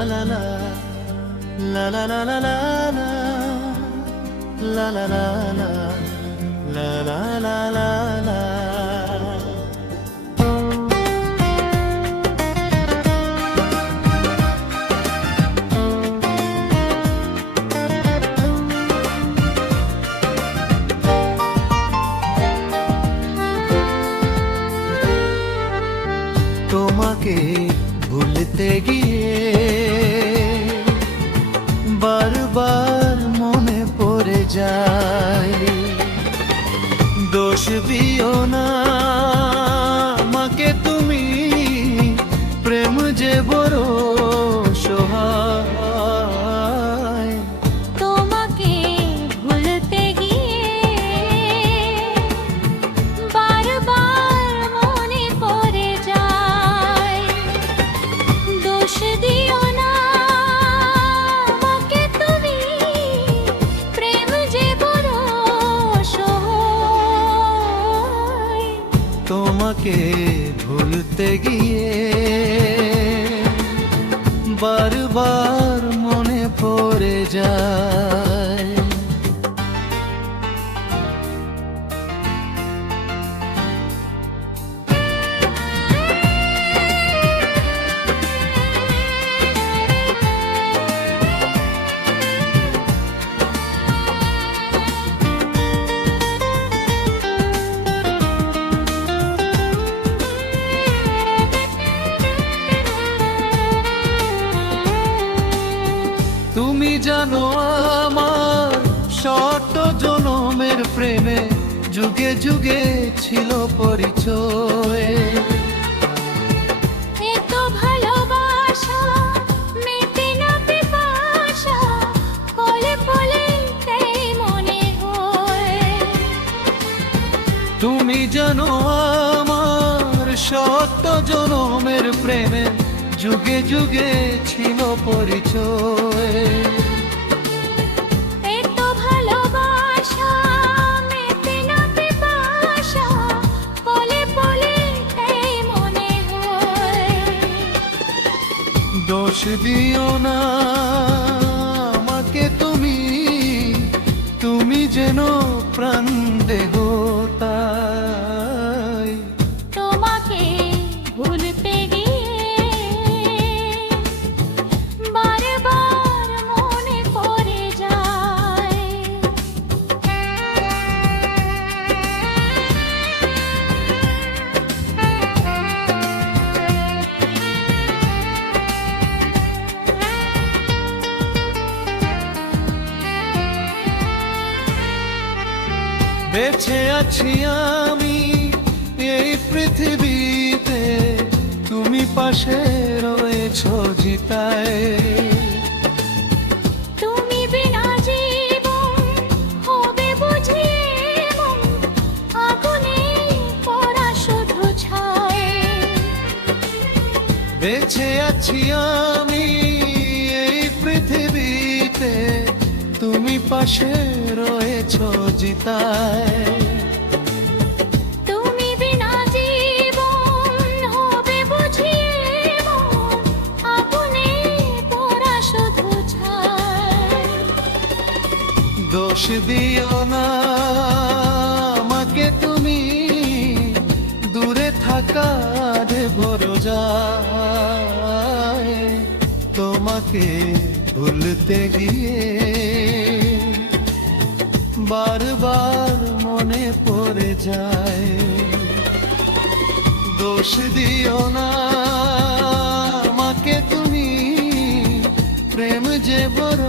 la la la la la la la la la la la la la la. তোমাকে ভুলতে গিয়ে বারবার মনে পড়ে যায়, দোষ দিও না আমাকে তুমি, প্রেম যে বড় সহায়। তোমাকে ভুলতে গিয়ে বারবার মনে পড়ে যায়, দোষ দিও না আমাকে তুমি, প্রেম যে বড় সহায়। তোমাকে ভুলতে গিয়ে বারবার মনে পড়ে যায়। তুমি জানো আমার শত জনমের প্রেমে যুগে যুগে ছিল পরিচয়। এত ভালোবাসা মেটে না পিপাসা, পলে পলে তাই মনে হয়। তুমি জানো আমার শত জনমের প্রেমে যুগে যুগে ছিল পরিচয়। এত ভালোবাসা মেটে না পিপাসা, পলে পলে তাই মনে হয়। দোষ দিও না আমাকে তুমি, তুমি যেন প্রাণ দেহতাই। তোমাকে ভুলতে গিয়ে বারবার মনে পড়ে যায়। বেঁচে আছি আমি এই পৃথিবীতে, তুমি পাশে রয়েছ জিতায়। তুমি বিনা জীবন হবে বুঝি এমন, আগুনে পড়া শুধু ছাই। বেঁচে আছি আমি এই পৃথিবীতে, তুমি পাশে রয়েছ জিতায়। তুমি বিনা জীবন হবে বুঝি এমন, আগুনে পড়া শুধু ছাই। দোষ দিও না আমাকে তুমি, দূরে থাকার ভরো যায়। তোমাকে ভুলতে গিয়ে বারবার মনে পড়ে যায়। দোষ দিও না আমাকে তুমি, প্রেম যে বড়